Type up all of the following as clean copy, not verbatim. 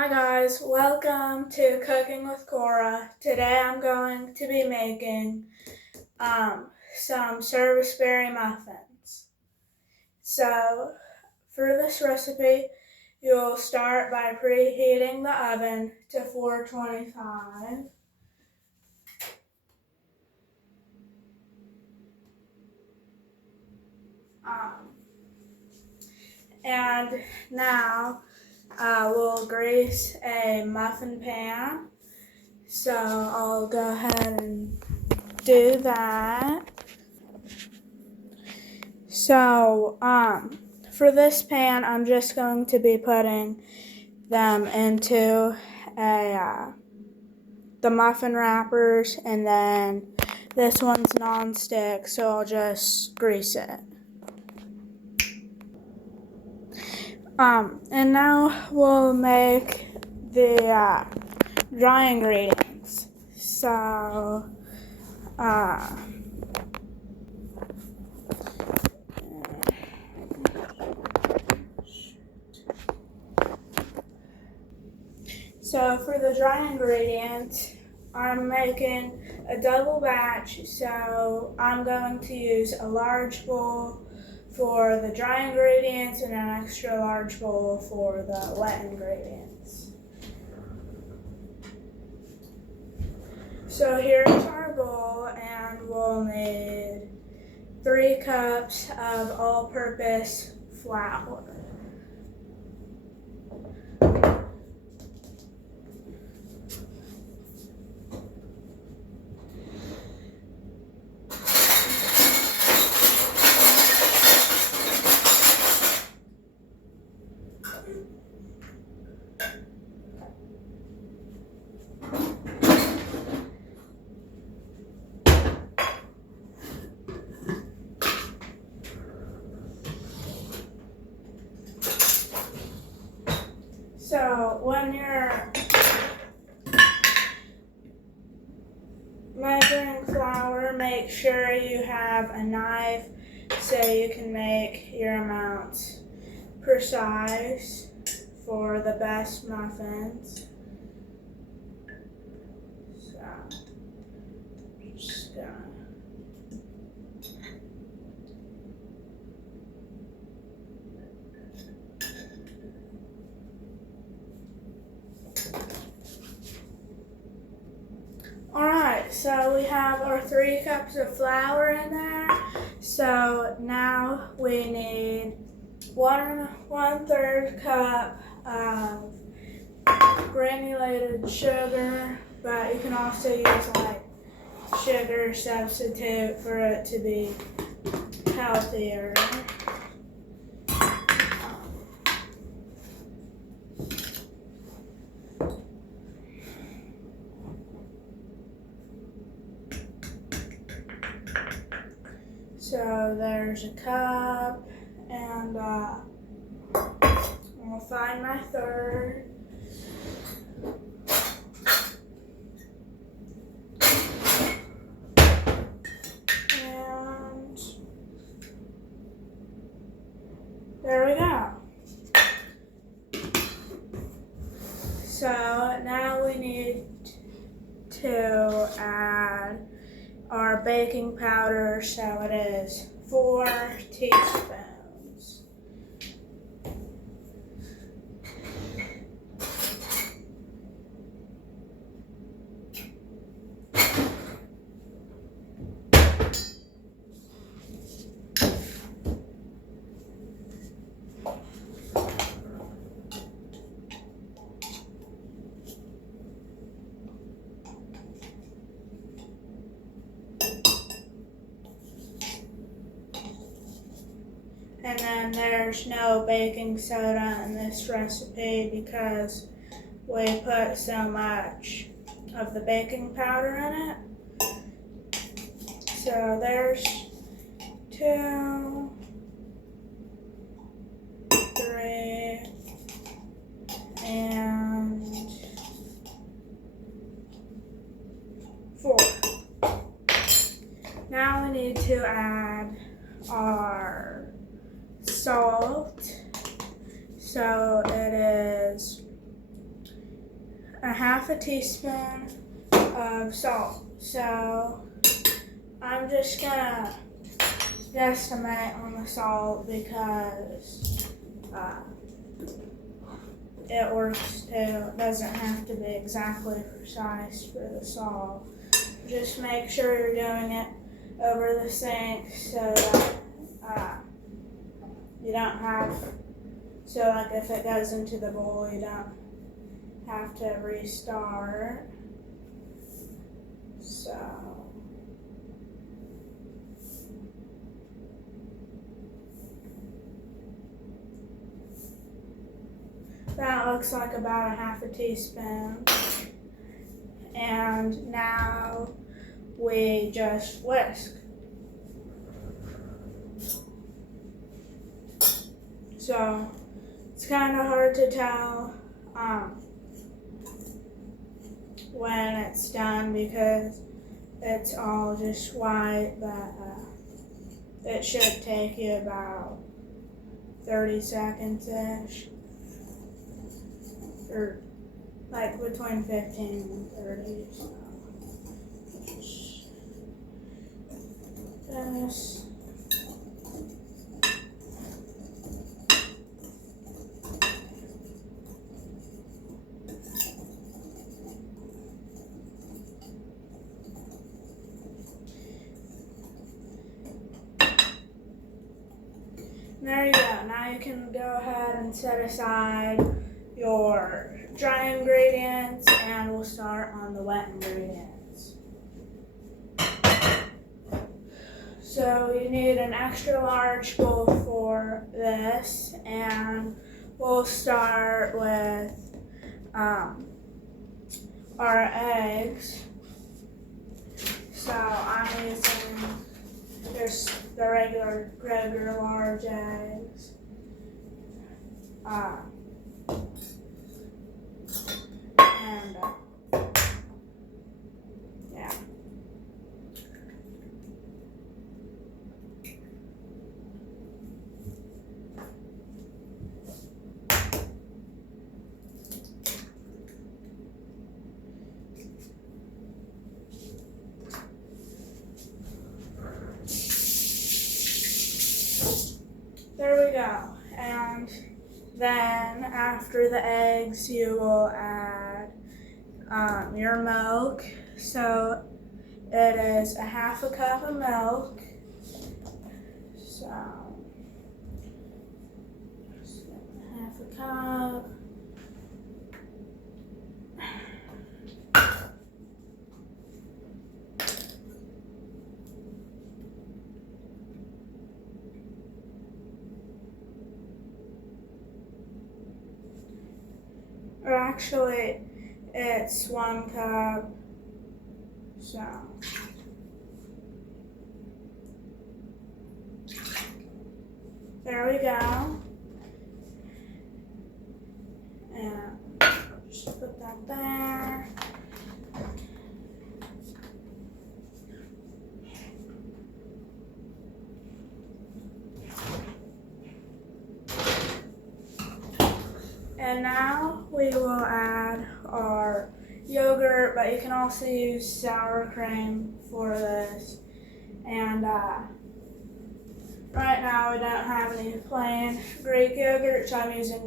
Hi guys, welcome to Cooking with Cora. Today I'm going to be making some Serviceberry Muffins. So for this recipe, you'll start by preheating the oven to 425. And now we'll grease a muffin pan. So I'll go ahead and do that. So for this pan, I'm just going to be putting them into the muffin wrappers, and then this one's non-stick, so I'll just grease it. And now we'll make the dry ingredients. So, So for the dry ingredients, I'm making a double batch, so I'm going to use a large bowl for the dry ingredients and an extra large bowl for the wet ingredients. So here's our bowl, and we'll need 3 cups of all-purpose flour. So when you're measuring flour, make sure you have a knife so you can make your amounts precise for the best muffins. So just gonna Alright, so we have our 3 cups of flour in there. So now we need 1/3 cup of granulated sugar, but you can also use like sugar substitute for it to be healthier. So there's a cup, and I'll find my third. And there we go. So now we need to add our baking powder, so it is 4 teaspoons. And then there's no baking soda in this recipe because we put so much of the baking powder in it. So there's 2, 3, and 4. Now we need to add our salt. So it is a half a teaspoon of salt. So I'm just gonna guesstimate on the salt because it works too. It doesn't have to be exactly precise for the salt. Just make sure you're doing it over the sink so that you don't have, so like if it goes into the bowl, you don't have to restart. So that looks like about a half a teaspoon. And now we just whisk. So it's kind of hard to tell when it's done because it's all just white, but it should take you about 30 seconds-ish, or like between 15 and 30. So this. There you go. Now you can go ahead and set aside your dry ingredients and we'll start on the wet ingredients. So you need an extra large bowl for this, and we'll start with our eggs. So I'm using just the regular Kroger large eggs. And yeah. There we go. And then after the eggs, you will add your milk. So it is a half a cup of milk. So half a cup. Or actually, it's 1 cup. So there we go. And just put that there. And now we will add our yogurt, but you can also use sour cream for this. And right now we don't have any plain Greek yogurt, so I'm using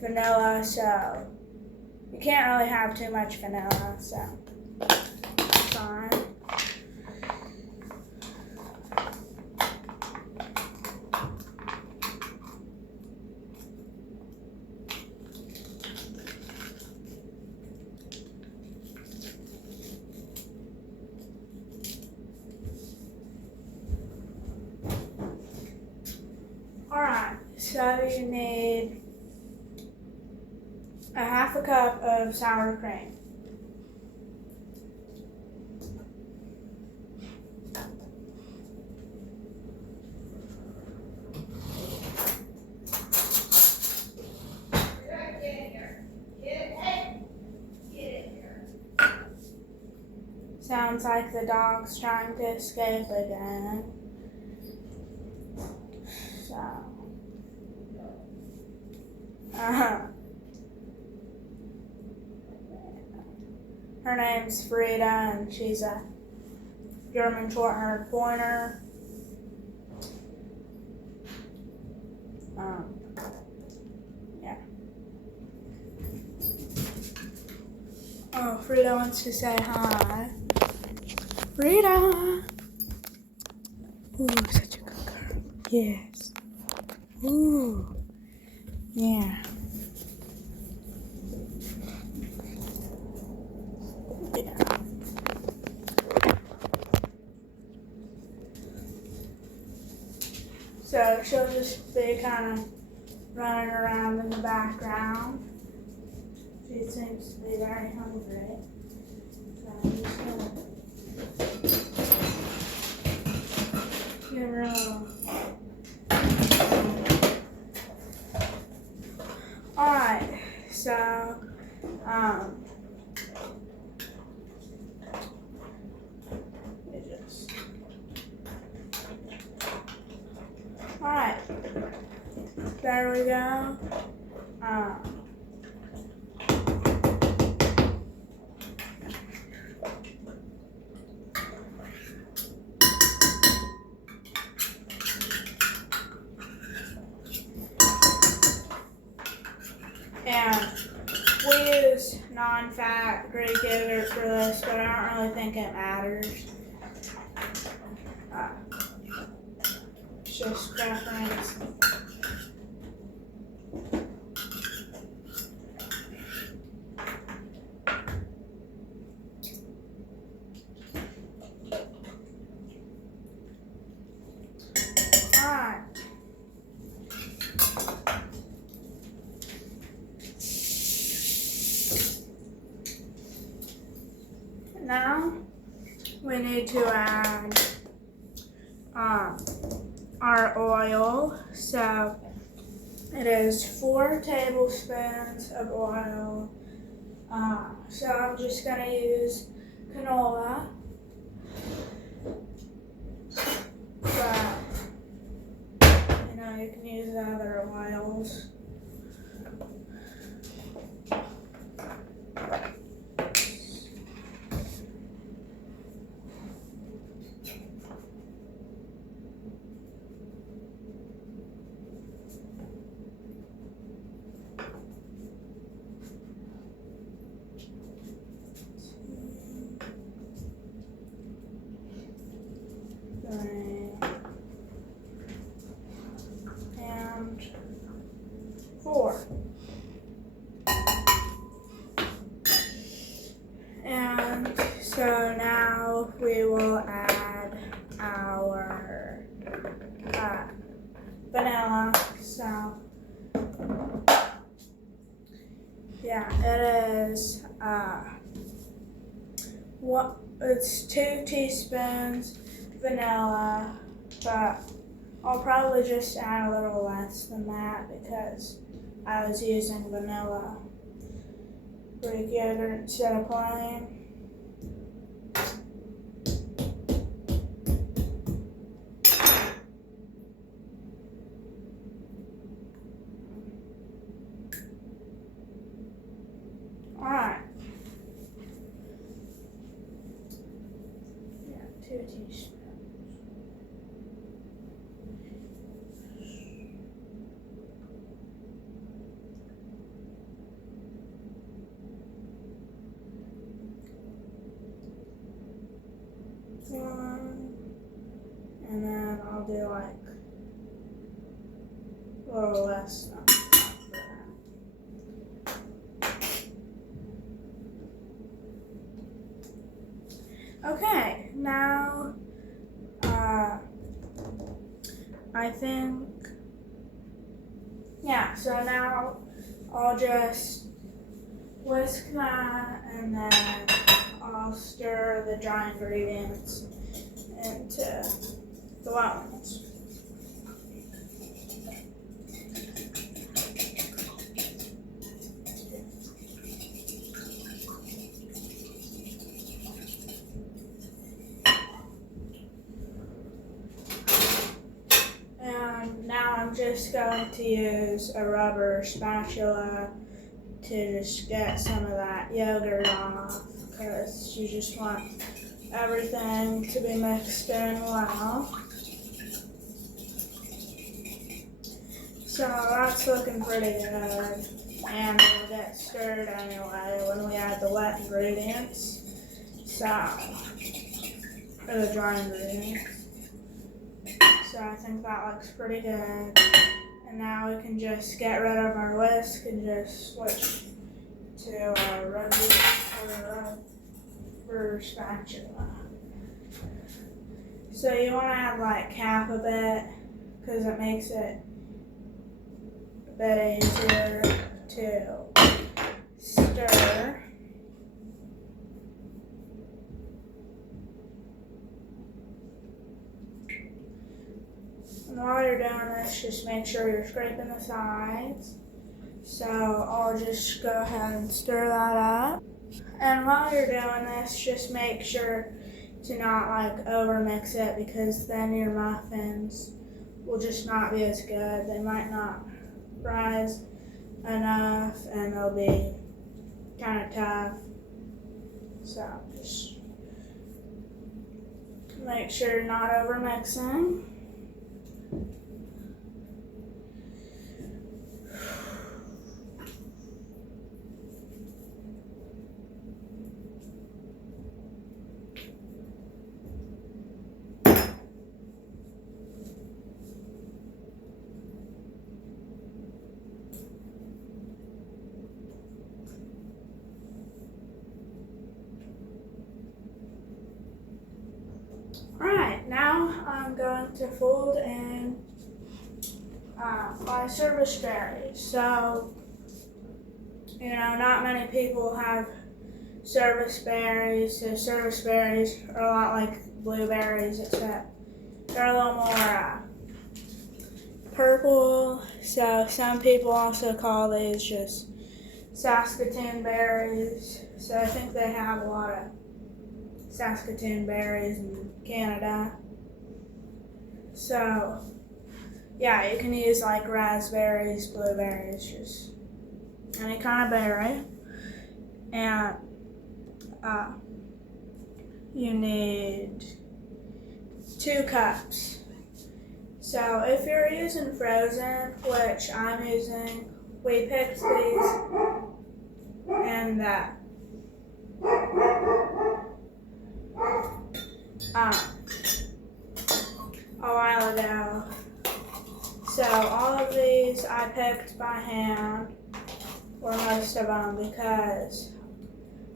vanilla, so you can't really have too much vanilla, so that's fine. Alright, so you need a half a cup of sour cream. Sounds like the dog's trying to escape again. So, Her name's Frida, and she's a German short-haired pointer. Yeah. Oh, Frida wants to say hi. Frida! Ooh, such a good girl. Yes. Ooh. Yeah. Yeah. So she'll just be kind of running around in the background. She seems to be very hungry. So I'm just gonna give her a little. Alright, so alright, there we go. And we use non-fat Greek yogurt for this, but I don't really think it matters. It's just preference. Alright. Now we need to add our oil. So it is 4 tablespoons of oil. So I'm just going to use canola. But, you can use other oils. And 4. And so now we will add our vanilla. So yeah, it is it's 2 teaspoons vanilla, but I'll probably just add a little less than that because I was using vanilla Greek yogurt instead of plain. Alright. Yeah, 2 teaspoons. And then I'll do like a little less than that. Okay, now I think, yeah, so now I'll just whisk that and then I'll stir the dry ingredients into the wet ones. And now I'm just going to use a rubber spatula to just get some of that yogurt off, because you just want everything to be mixed in well. So that's looking pretty good, and it'll get stirred anyway when we add the wet ingredients, or the dry ingredients. So I think that looks pretty good. And now we can just get rid of our whisk and just switch to our rubber spatula. So you want to add like half of it, because it makes it a bit easier to stir. And while you're doing this, just make sure you're scraping the sides. So I'll just go ahead and stir that up. And while you're doing this, just make sure to not like over mix it, because then your muffins will just not be as good. They might not rise enough and they'll be kind of tough. So just make sure you're not over mixing. Alright, now I'm going to fold in my Serviceberry. So, not many people have Serviceberries. So Serviceberries are a lot like blueberries, except they're a little more purple. So some people also call these just Saskatoon berries. So I think they have a lot of Saskatoon berries in Canada. So yeah, you can use like raspberries, blueberries, just any kind of berry. And you need 2 cups. So if you're using frozen, which I'm using, we picked these and a while ago. So all of these I picked by hand, or most of them, because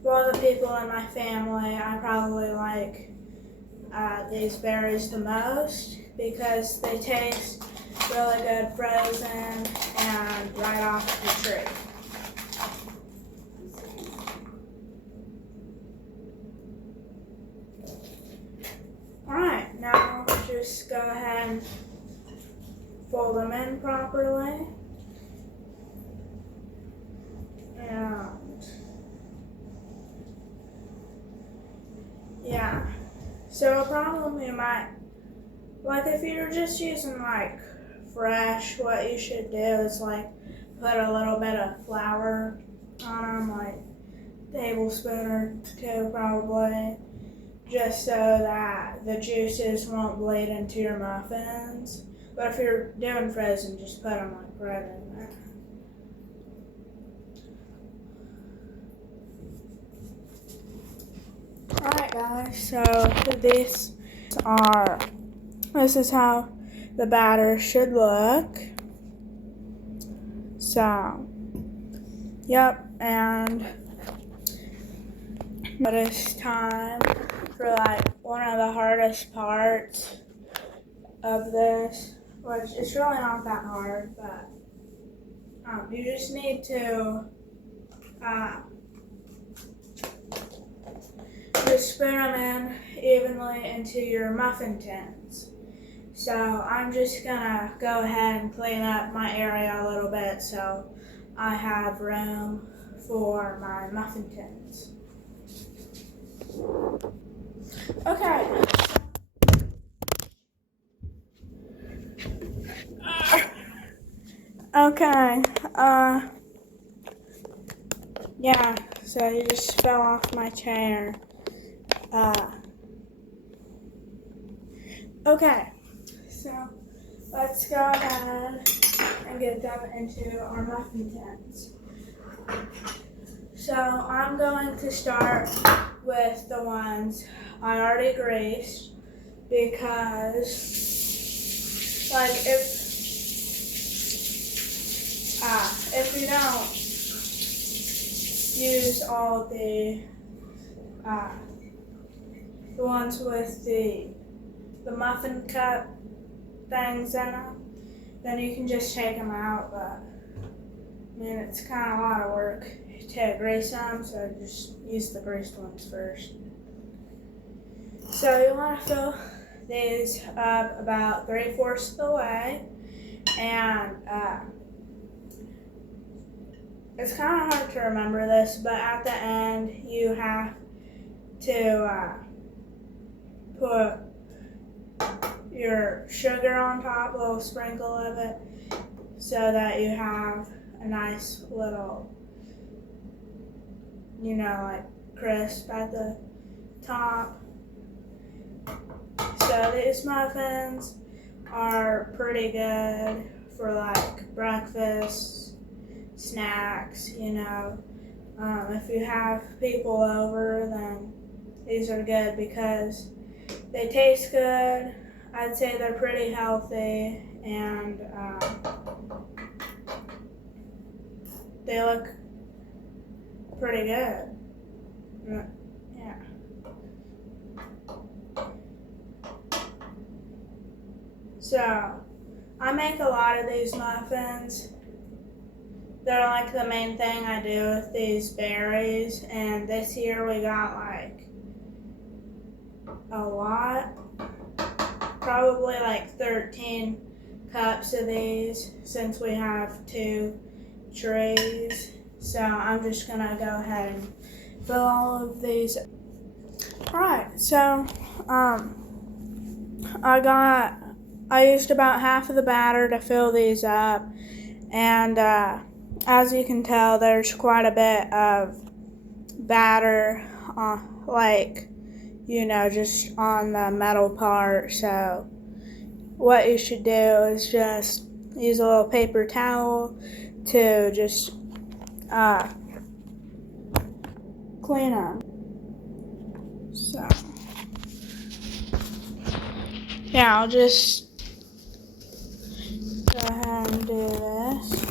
of all the people in my family, I probably like these berries the most, because they taste really good frozen and right off the tree. Alright, now just go ahead and fold them in properly. And yeah, so a problem you might, like if you're just using like fresh, what you should do is like put a little bit of flour on them, like a tablespoon or 2 probably, just so that the juices won't bleed into your muffins. But if you're doing frozen, just put them like right in there. Alright guys, so this is how the batter should look. So, yep, and this time for like one of the hardest parts of this, which it's really not that hard, but you just need to just spoon them in evenly into your muffin tins. So I'm just gonna go ahead and clean up my area a little bit so I have room for my muffin tins. Okay. Okay. Yeah, so he just fell off my chair. Okay, so let's go ahead and get them into our muffin tins. So I'm going to start with the ones I already greased because, like, if you don't use all the ones with the muffin cup things in them, then you can just take them out, but I mean, it's kind of a lot of work to grease them, so just use the greased ones first. So you want to fill these up about 3/4 of the way, and it's kind of hard to remember this, but at the end you have to put your sugar on top, a little sprinkle of it, so that you have a nice little, like crisp at the top. So these muffins are pretty good for like breakfast, snacks, if you have people over, then these are good because they taste good. I'd say they're pretty healthy, and they look pretty good. Yeah. So I make a lot of these muffins. They're like the main thing I do with these berries, and this year we got like a lot, probably like 13 cups of these since we have 2 trays. So I'm just gonna go ahead and fill all of these. Alright, so I used about half of the batter to fill these up, and as you can tell, there's quite a bit of batter, just on the metal part. So what you should do is just use a little paper towel to just clean them. So yeah, I'll just go ahead and do this.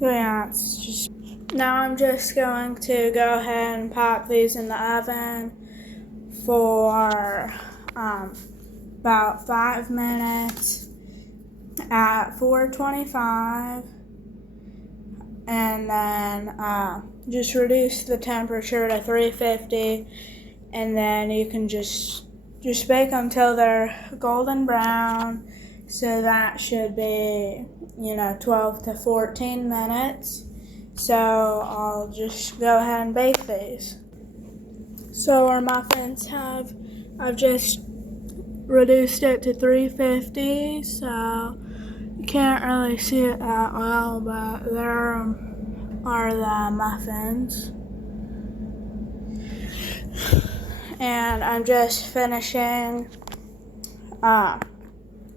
Yeah, now I'm just going to go ahead and pop these in the oven for about 5 minutes at 425, and then just reduce the temperature to 350, and then you can just bake them until they're golden brown. So that should be 12 to 14 minutes. So I'll just go ahead and bake these. So our muffins I've just reduced it to 350, so you can't really see it that well, but there are the muffins. And I'm just finishing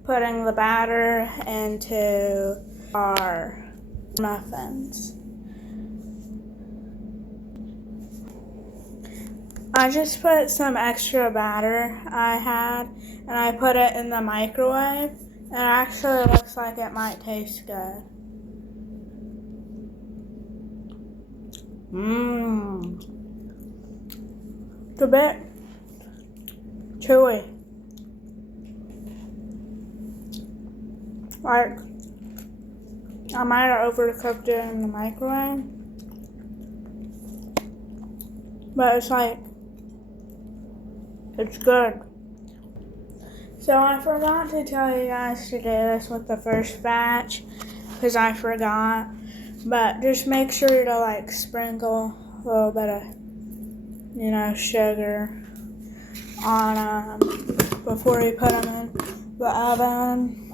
putting the batter into our muffins. I just put some extra batter I had, and I put it in the microwave, and it actually looks like it might taste good. It's a bit chewy. Like, I might have overcooked it in the microwave. but it's like, it's good. So I forgot to tell you guys to do this with the first batch because I forgot. But just make sure to like sprinkle a little bit of, sugar on them before you put them in the oven.